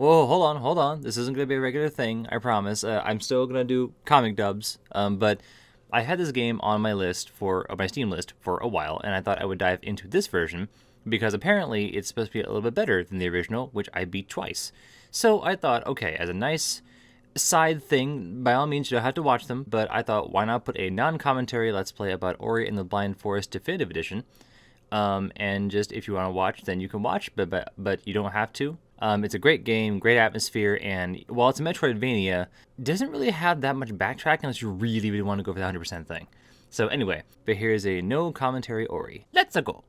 Whoa, hold on. This isn't gonna be a regular thing. I promise. I'm still gonna do comic dubs. But I had this game on my list for my Steam list for a while, and I thought I would dive into this version because apparently it's supposed to be a little bit better than the original, which I beat twice. So I thought, okay, as a nice side thing, by all means, you don't have to watch them. But I thought, why not put a non-commentary Let's Play about Ori and the Blind Forest Definitive Edition? And just if you want to watch, then you can watch, but you don't have to. It's a great game, great atmosphere, and while it's a Metroidvania, it doesn't really have that much backtracking unless you really, really want to go for the 100% thing. So anyway, but here's a no commentary Ori. Let's go.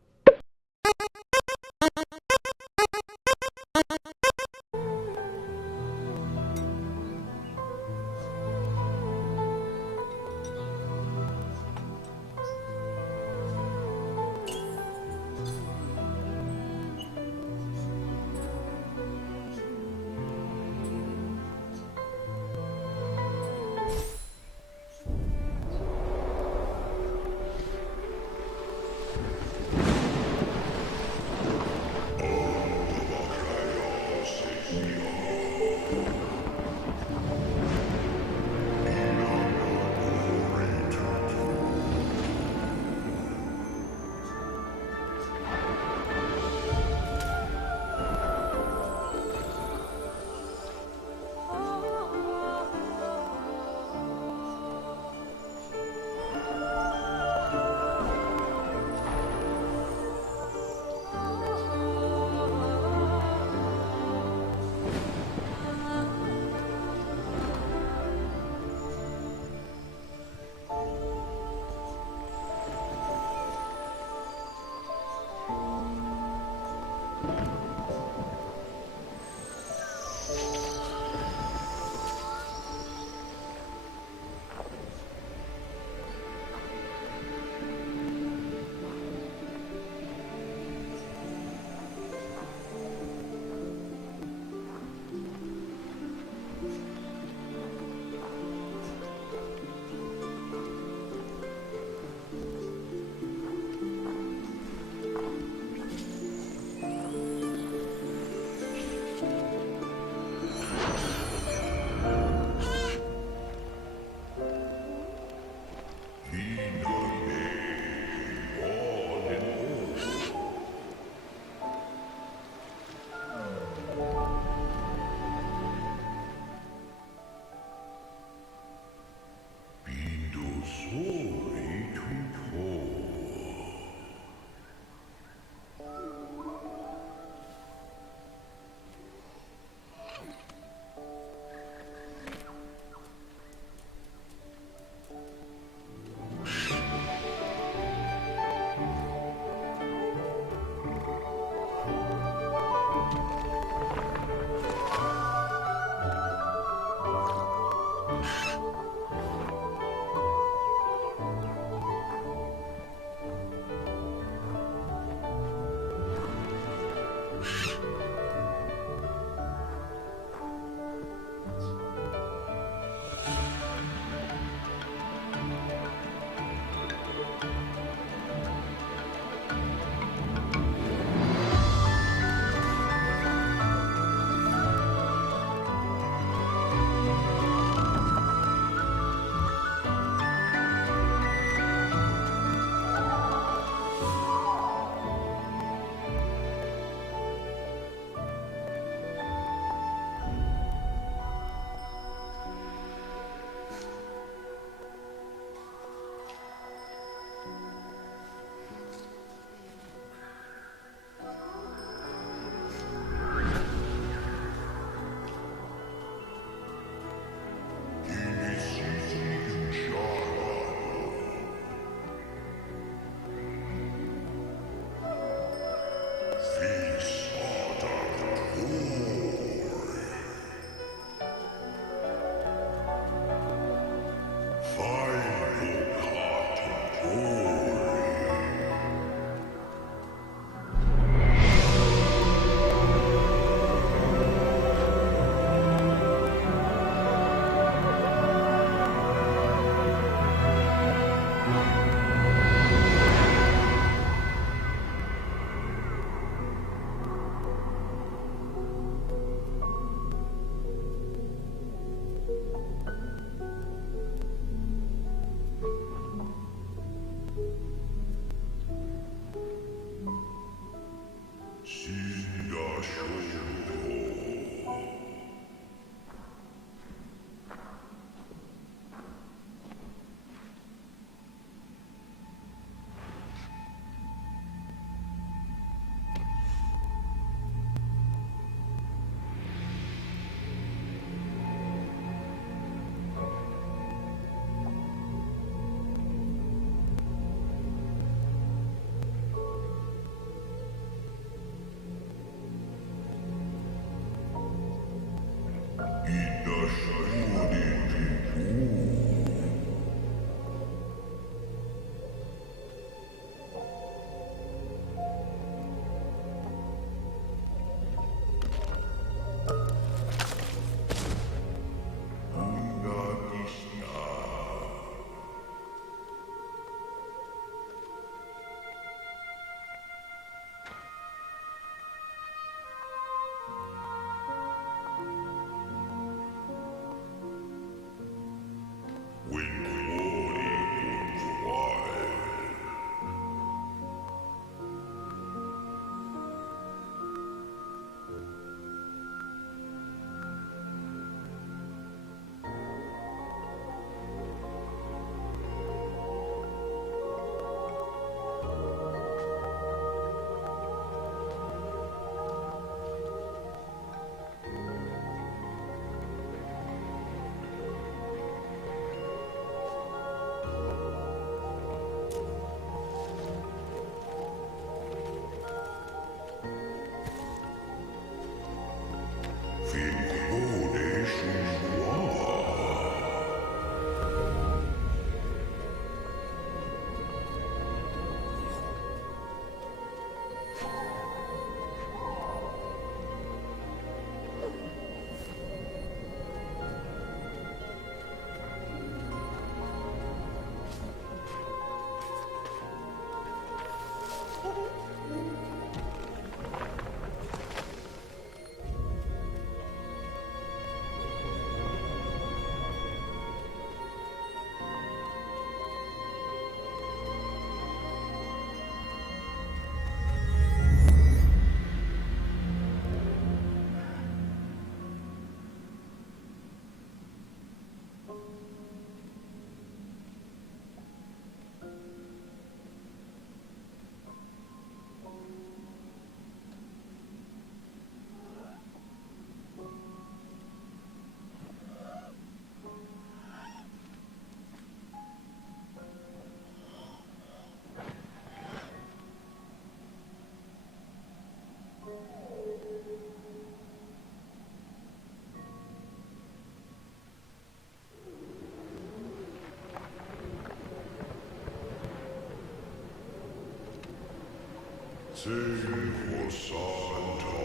Sing for Santa.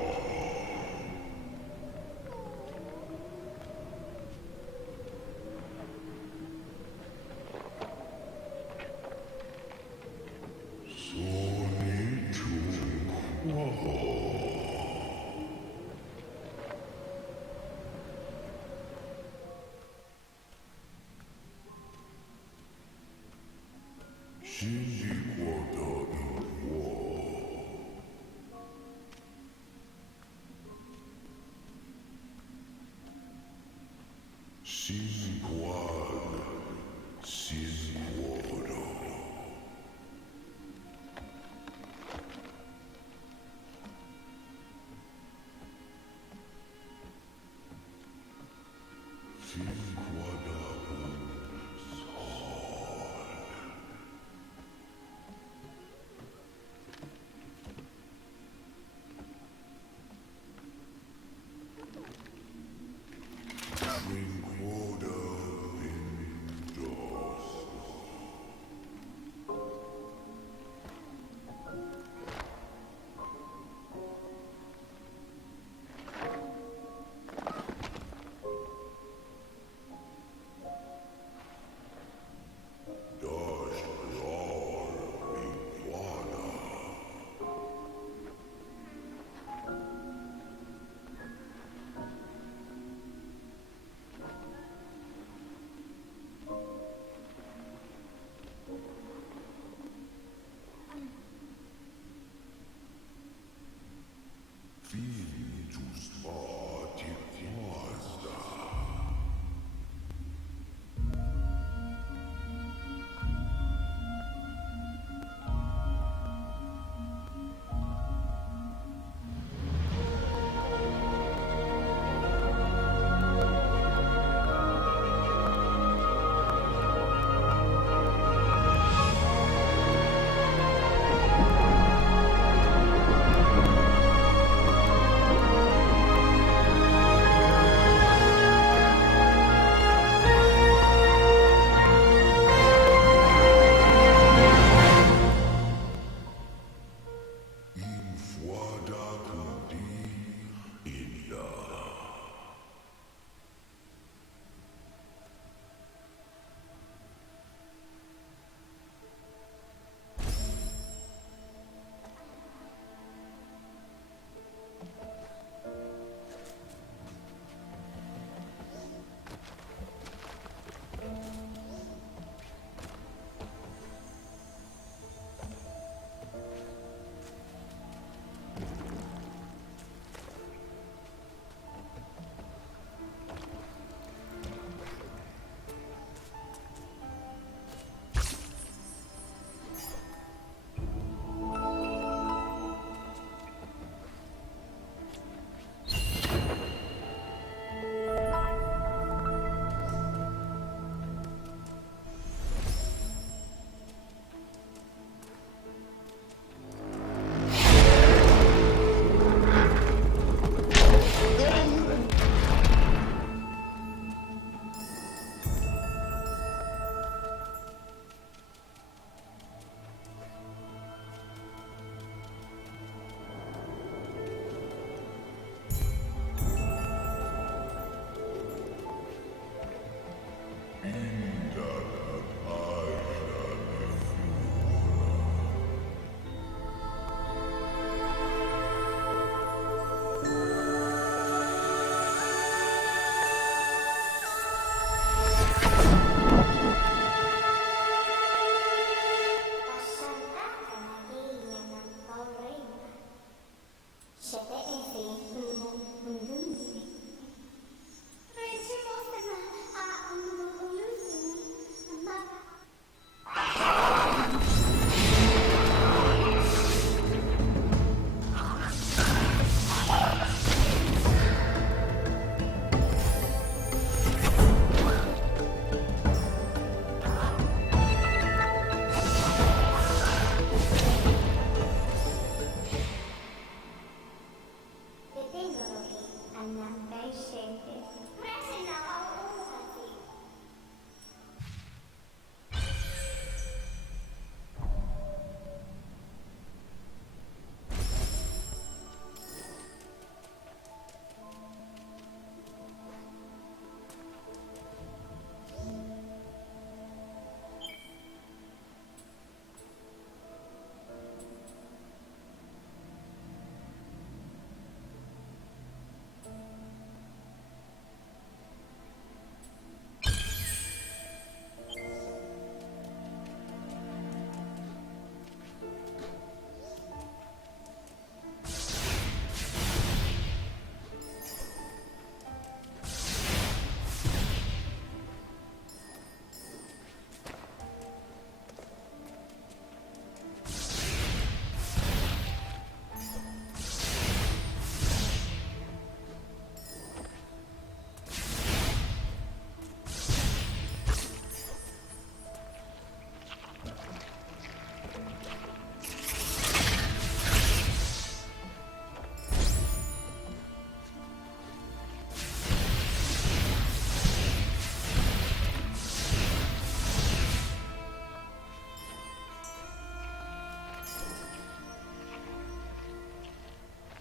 Sony to Shindikwata in war. Sinquad, Sinquado. Sinquada Sinquada Windows.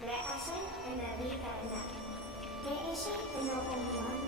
Reason energi karena. Keisi penuh umuman.